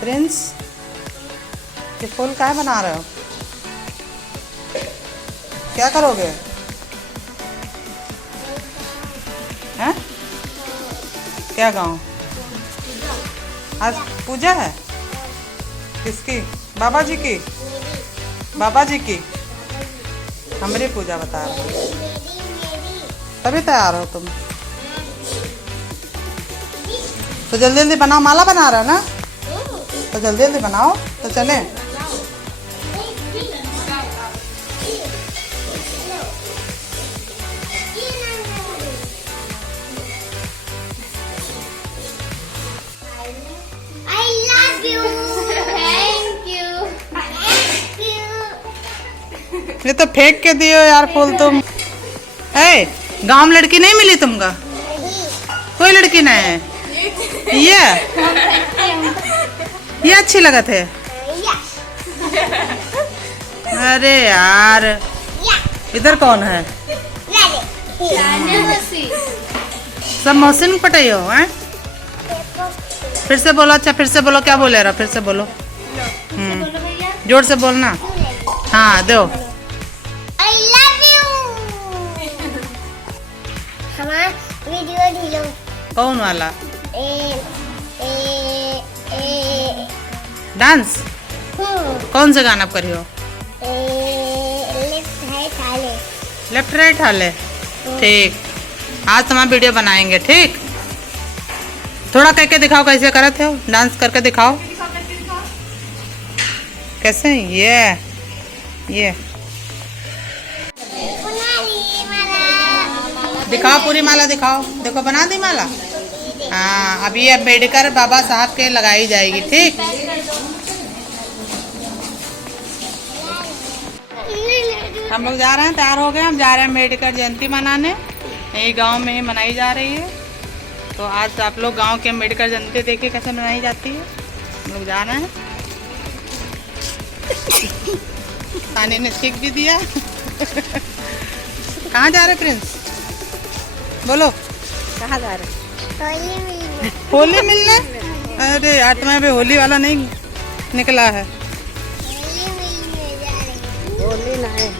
Prince, ये फूल क्या बना रहे हो? क्या करोगे? हैं? क्या गाँव? आज पूजा है? किसकी? बाबा जी की? बाबा जी की? हमारी पूजा बता रहे हो, तभी तैयार हो तुम। तो जल्दी जल्दी बनाओ, माला बना रहे हो ना, तो जल्दी जल्दी बनाओ तो चले। ये तो फेंक के दियो यार फूल तुम। ए, गांव में लड़की नहीं मिली तुमका? कोई लड़की नहीं है? ये अच्छी लगत है। अरे यार, इधर कौन है? सब मौसिन पटाई हो हैं? फिर से बोलो, अच्छा फिर से बोलो, क्या बोले रहा, फिर से बोलो। जोर से बोलना। हाँ दो। हमारा वीडियो ढीलो। कौन वाला? डांस? कौन से गाना कर रही हो? लेफ्ट राइट हाले। ठीक, आज तुम्हारा वीडियो बनाएंगे। ठीक, थोड़ा करके दिखाओ, कैसे करते हो, डांस करके दिखाओ। कैसे? ये दिखाओ, पूरी माला दिखाओ। देखो बना दी माला। हाँ, अभी ये अम्बेडकर बाबा साहब के लगाई जाएगी। ठीक, हम लोग जा रहे हैं, तैयार हो गए, हम जा रहे हैं अम्बेडकर जयंती मनाने। यही गांव में ही मनाई जा रही है। तो आज आप लोग गांव के अम्बेडकर जयंती देखिए कैसे मनाई जाती है। हम लोग जा रहे हैं। ताने ने छींक भी दिया। कहाँ जा रहे प्रिंस? बोलो, कहाँ जा रहे? होली मिलने। अरे यार, तुम्हें अभी होली वाला नहीं निकला है। होली नहीं।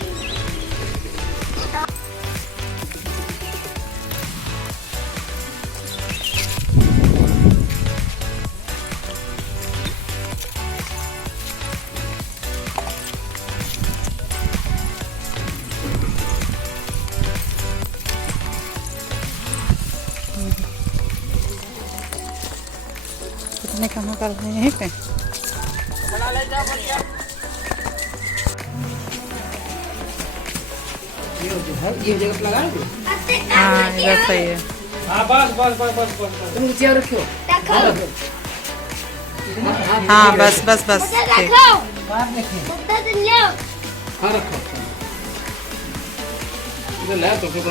कितने कमा कर रहे हैं यहीं पे? ये जगह लगा दो। हाँ, इधर सही है। हाँ बस बस बस बस बस तुम नीचे रखो। हाँ बस बस बस, ठीक। हाँ रखो। इधर ले तो फिर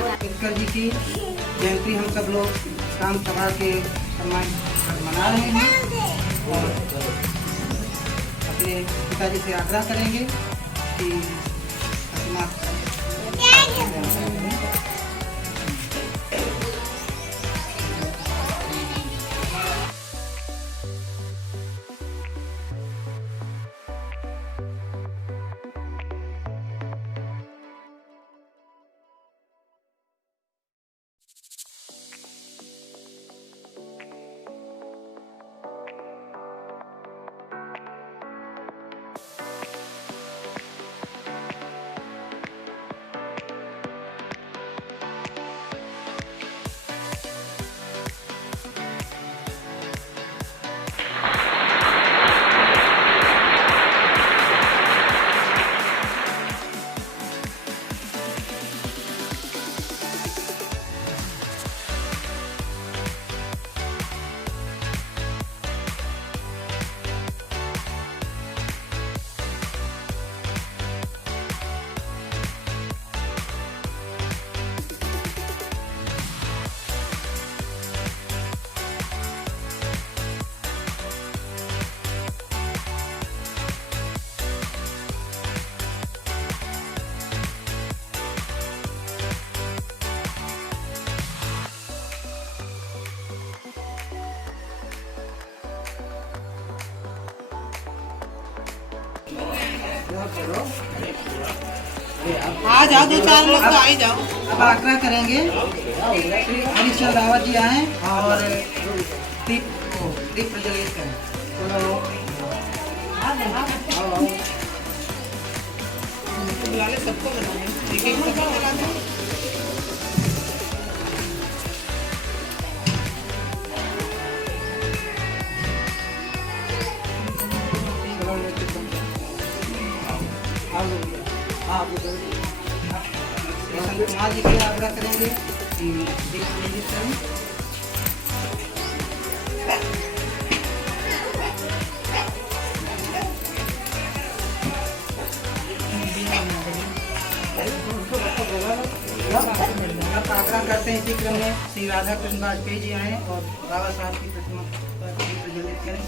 अम्बेडकर जी की जयंती हम सब लोग शाम सभा के सम्मान मना रहे हैं और अपने पिताजी से आग्रह करेंगे कि अपना आ जाओ, 2-4 लोग तो आ ही जाओ। अब आगरा करेंगे। हरीशचंद्र रावत जी आए और दीप प्रज्वलित करें। बुला ले, सबको बुलाए, एक-एक सबको बुला दो। कुमार जी के आगरा करेंगे, दीप प्रज्वलित करें। अब आगरा करते हैं। इसी क्रम में श्री राधा कृष्ण वाजपेयी जी आए और बाबा साहब की प्रतिमा पर दीप प्रज्वलित करें।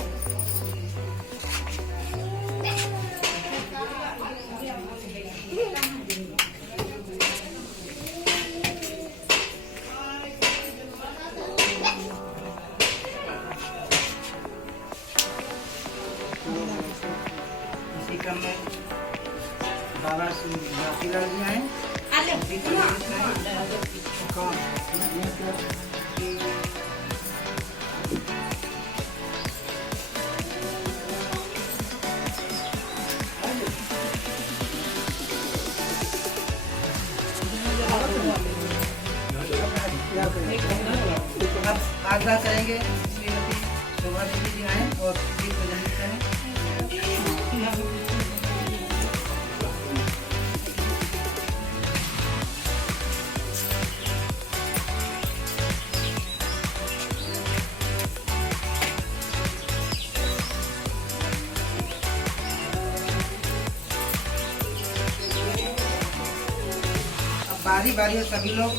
इसी क्रम में बाबा बाकीलाल जी आए। अब आगरा करेंगे। श्रीमती शोभा देवी जी आए और दीप प्रज्वलित करें। बारी बारी से सभी लोग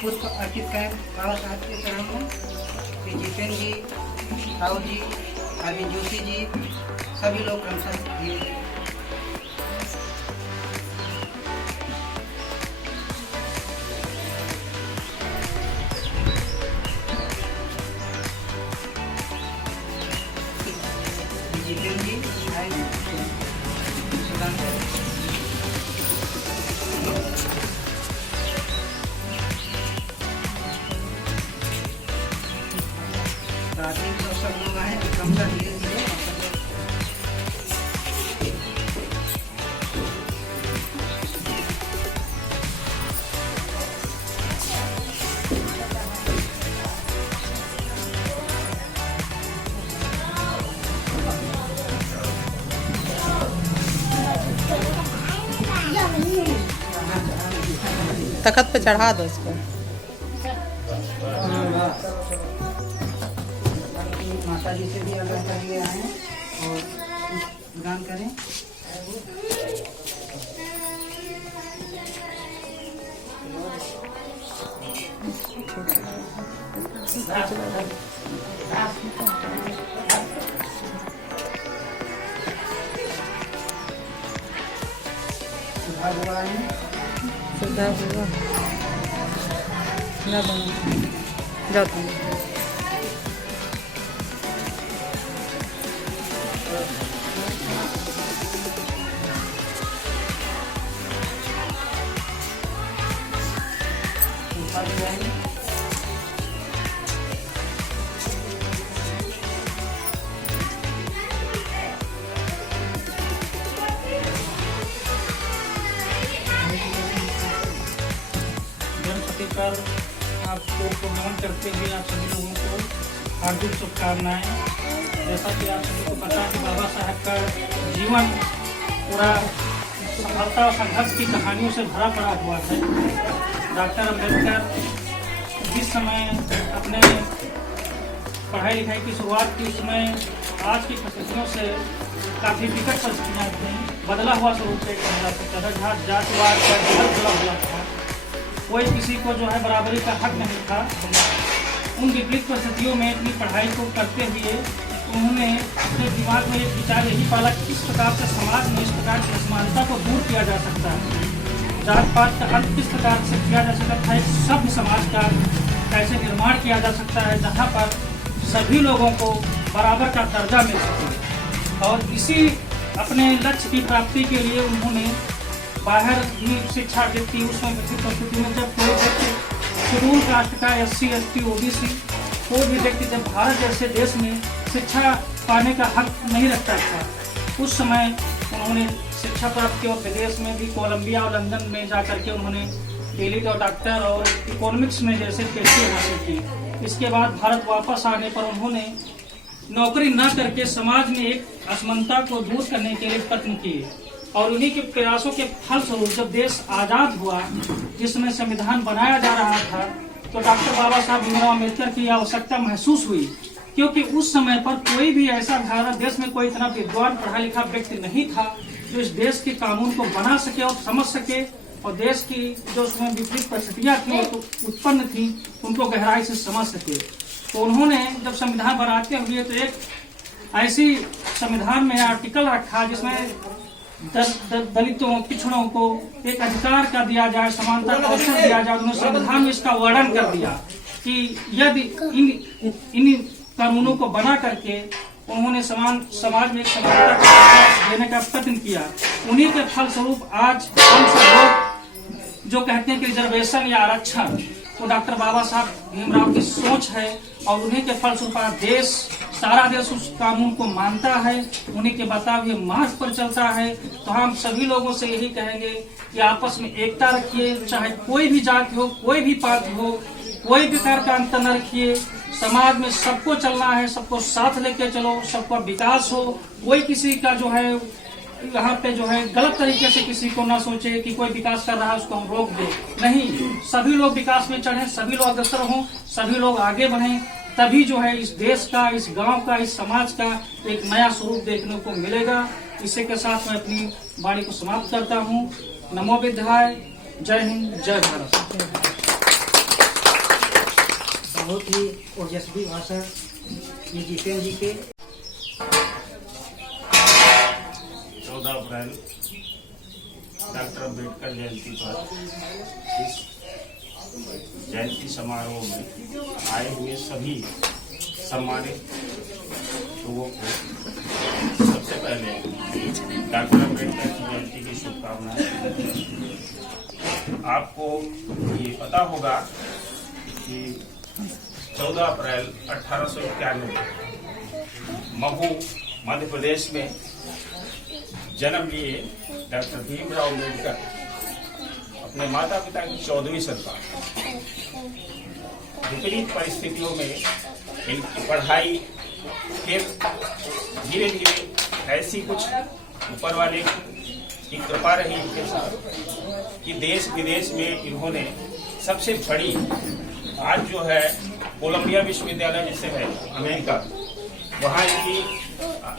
पुष्प अर्पित करें बाबा साहब के चरण में। श्री जितेंद्र जी, राव जी, अरविंद जोशी जी, सभी लोग क्रमशः धीरे जितेंद्र जी आए प्रदान करें। सब लोग आए कमरा धीरे धीरे तख्त पे चढ़ा दो इसको। माता जी से भी अलग करेंगे आए और प्रदान करें। सुधा बुआ आए। सुधा बुआ जाओ तुम। कर आपको नमन करते हुए आप सभी लोगों को हार्दिक शुभकामनाएं। जैसा कि आप सभी को पता है कि बाबा साहब का जीवन पूरा सफलता और संघर्ष की कहानियों से भरा पड़ा हुआ है। डॉक्टर अम्बेडकर जिस समय अपने पढ़ाई लिखाई की शुरुआत की, उस समय आज की परिस्थितियों से काफ़ी विकट परिस्थितियाँ थी। बदला हुआ स्वरूप से कहा जा सकता था, जहाँ जातिवाद का जहर जुड़ा हुआ था, कोई किसी को जो है बराबरी का हक नहीं था। उन विपरीत परिस्थितियों में अपनी पढ़ाई को करते हुए उन्होंने अपने दिमाग में एक विचार यही पाला कि किस प्रकार से समाज में इस प्रकार की असमानता को दूर किया जा सकता है, जात पात का अंत किस प्रकार से किया जा सकता है, सभ्य समाज का कैसे निर्माण किया जा सकता है जहाँ पर सभी लोगों को बराबर का दर्जा मिल सके। और इसी अपने लक्ष्य की प्राप्ति के लिए उन्होंने बाहर भी शिक्षा दी थी। उसमें विकसित परिस्थिति में जब कोई व्यक्ति शेड्यूल कास्ट का SC ST OBC कोई भी व्यक्ति जब भारत जैसे देश में शिक्षा पाने का हक नहीं रखता था, उस समय उन्होंने शिक्षा प्राप्त की और विदेश में भी कोलंबिया और लंदन में जाकर के उन्होंने एलिट और डॉक्टर और इकोनॉमिक्स में जैसे PhD हासिल की। इसके बाद भारत वापस आने पर उन्होंने नौकरी न करके समाज में एक असमानता को दूर करने के लिए प्रयत्न किए और उन्हीं के प्रयासों के फलस्वरूप जब देश आजाद हुआ, जिसमें संविधान बनाया जा रहा था, तो डॉक्टर बाबा साहब भीमराव अम्बेडकर की आवश्यकता महसूस हुई, क्योंकि उस समय पर कोई भी ऐसा भारत देश में कोई इतना विद्वान पढ़ा लिखा व्यक्ति नहीं था जो इस देश के कानून को बना सके और समझ सके और देश की जो उसमें विपरीत परिस्थितियां थी तो उत्पन्न थी उनको गहराई से समझ सके। तो उन्होंने जब संविधान बनाते हुए तो एक ऐसी संविधान में आर्टिकल रखा जिसमें दलितों पिछड़ों को एक अधिकार का दिया जाए, समानता का अवसर दिया जाए। उन्होंने संविधान में इसका वर्णन कर दिया कि यदि इन कानूनों को बना करके उन्होंने समाज में एक समानता का देने का प्रयत्न किया। उन्हीं के फलस्वरूप आज हम सब लोग जो कहते हैं कि रिजर्वेशन या आरक्षण, तो डॉक्टर बाबा साहब भीमराव की सोच है और उन्हीं के फलस्वरूप देश, सारा देश उस कानून को मानता है, उन्हीं के बताए हुए मार्ग पर चलता है। तो हम सभी लोगों से यही कहेंगे कि आपस में एकता रखिए, चाहे कोई भी जाति हो, कोई भी पार्टी हो, कोई भी प्रकार का अंतर न रखिए। समाज में सबको चलना है, सबको साथ लेके चलो, सबका विकास हो। कोई किसी का जो है यहाँ पे जो है गलत तरीके से किसी को ना सोचे कि कोई विकास कर रहा है उसको हम रोक दे, नहीं। सभी लोग विकास में चढ़े, सभी लोग अग्रसर हों, सभी लोग आगे बढ़ें, तभी जो है इस देश का, इस गांव का, इस समाज का एक नया स्वरूप देखने को मिलेगा। इसी के साथ मैं अपनी वाणी को समाप्त करता हूँ। नमो विद्याय, जय हिंद, जय भारत। बहुत ही ओजस्वी भाषण ये जितेंद्र जी के। 14 अप्रैल डॉक्टर अम्बेडकर जयंती पर इस जयंती समारोह में आए हुए सभी सम्मानित लोगों को सबसे पहले डॉक्टर अम्बेडकर की जयंती की शुभकामनाएं। आपको ये पता होगा कि 14 अप्रैल 1891 महू मध्य प्रदेश में जन्म लिए डॉक्टर भीमराव अम्बेडकर अपने माता पिता की 14वीं संतान। विपरीत परिस्थितियों में इनकी पढ़ाई फिर धीरे धीरे ऐसी कुछ ऊपर वाले की कृपा रही इनके साथ कि देश विदेश में इन्होंने सबसे बड़ी, आज जो है कोलंबिया विश्वविद्यालय जिसे है अमेरिका, वहाँ इनकी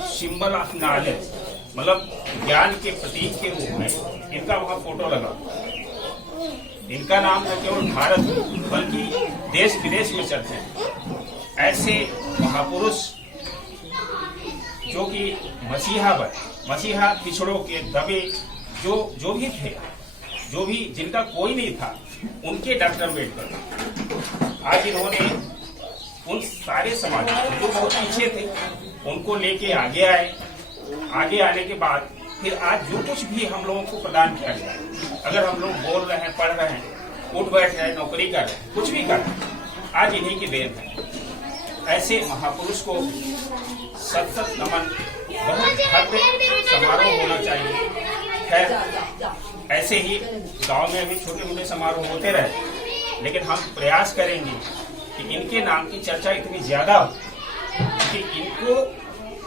सिंबल ऑफ नॉलेज, मतलब ज्ञान के प्रतीक के रूप में इनका वहाँ फोटो लगा। इनका नाम न केवल भारत बल्कि देश विदेश में चलते हैं। ऐसे महापुरुष जो कि मसीहा पिछड़ों के दबे जो भी थे, जो भी जिनका कोई नहीं था, उनके डॉक्टर अम्बेडकर आज इन्होंने उन सारे समाज जो बहुत पीछे थे उनको लेके आगे आए। आगे आने के बाद फिर आज जो कुछ भी हम लोगों को प्रदान किया गया, अगर हम लोग बोल रहे हैं, पढ़ रहे हैं, उठ बैठ रहे हैं, नौकरी कर रहे हैं, कुछ भी कर रहे हैं, आज इन्हीं की देन है। ऐसे महापुरुष को सत सत नमन, बहुत भव्य समारोह होना चाहिए। खैर ऐसे ही गांव में भी छोटे मोटे समारोह होते रहे, लेकिन हम प्रयास करेंगे कि इनके नाम की चर्चा इतनी ज्यादा हो कि इनको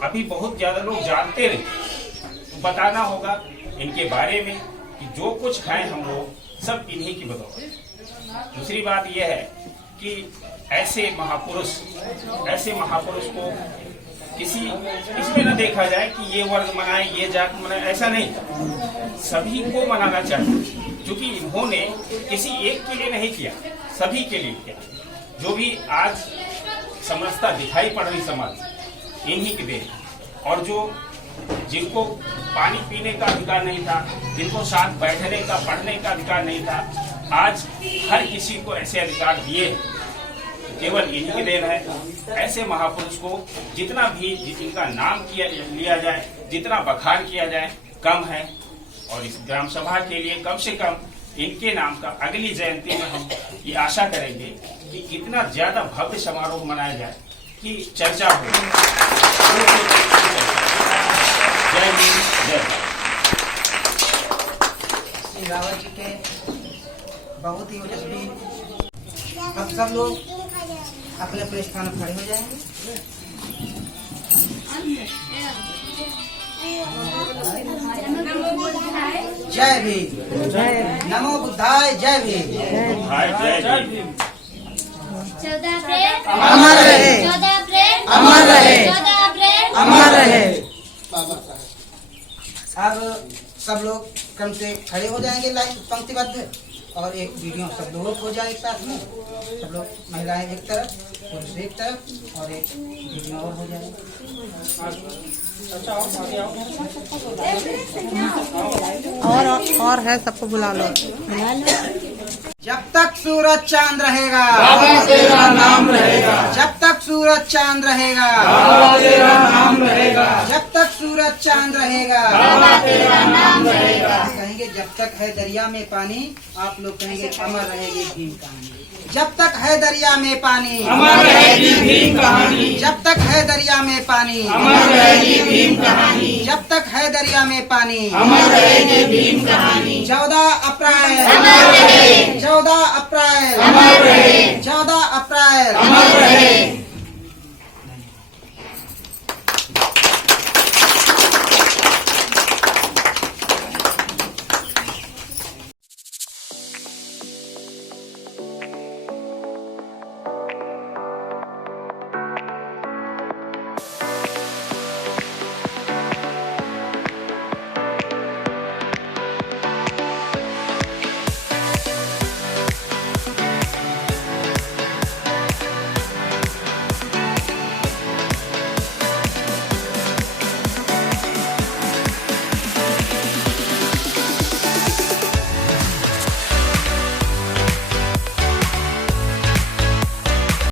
अभी बहुत ज्यादा लोग जानते रहे। तो बताना होगा इनके बारे में कि जो कुछ हैं हम लोग सब इन्हीं की बदौलत। दूसरी बात यह है कि ऐसे महापुरुष को किसी इसमें न देखा जाए कि ये वर्ग मनाए, ये जात मनाए, ऐसा नहीं। सभी को मनाना चाहिए, क्योंकि इन्होंने किसी एक के लिए नहीं किया, सभी के लिए किया। जो भी आज समरसता दिखाई पड़ रही समाज, इन्हीं की देन। और जो जिनको पानी पीने का अधिकार नहीं था, जिनको साथ बैठने का, पढ़ने का अधिकार नहीं था, आज हर किसी को ऐसे अधिकार दिए केवल इन्हीं की देन है। ऐसे महापुरुष को जितना भी इनका नाम लिया जाए, जितना बखान किया जाए कम है। और इस ग्राम सभा के लिए कम से कम इनके नाम का अगली जयंती में हम ये आशा करेंगे कि इतना ज्यादा भव्य समारोह मनाया जाए कि चर्चा हो। जय हिंद, जय भारत। श्री रावत जी के बहुत ही ओजस्वी। अब सब लोग अपने अपने स्थान पर खड़े हो जाएंगे। जय भीम। नमो बुद्धाय। जय भीम। बुद्धाय जय भीम। 14 अप्रैल अमर रहे। 14 अप्रैल अमर रहे। 14 अप्रैल अमर रहे। अब सब लोग क्रम से खड़े हो जाएंगे लाइन पंक्तिबद्ध, और एक वीडियो सब लोग हो जाए एक साथ में। सब लोग महिलाएं एक तरफ, पुरुष एक तरफ, और एक वीडियो और हो जाए। और है, सबको बुला लो। जब तक सूरज चांद रहेगा बाबा तेरा नाम रहेगा, जब तक सूरज चांद रहेगा बाबा तेरा नाम रहेगा, जब तक सूरज चांद रहेगा बाबा तेरा नाम रहेगा। कहेंगे जब तक है दरिया में पानी, आप लोग कहेंगे अमर रहेगी भीम कहानी। जब तक है दरिया में पानी, अमर रहेगी भीम कहानी, जब तक है दरिया में पानी, अमर रहेगी भीम कहानी, जब तक है दरिया में पानी, अमर रहेगी भीम कहानी। 14 अप्रैल 14 14 अप्रैल अमर रहे, 14 अप्रैल अमर रहे।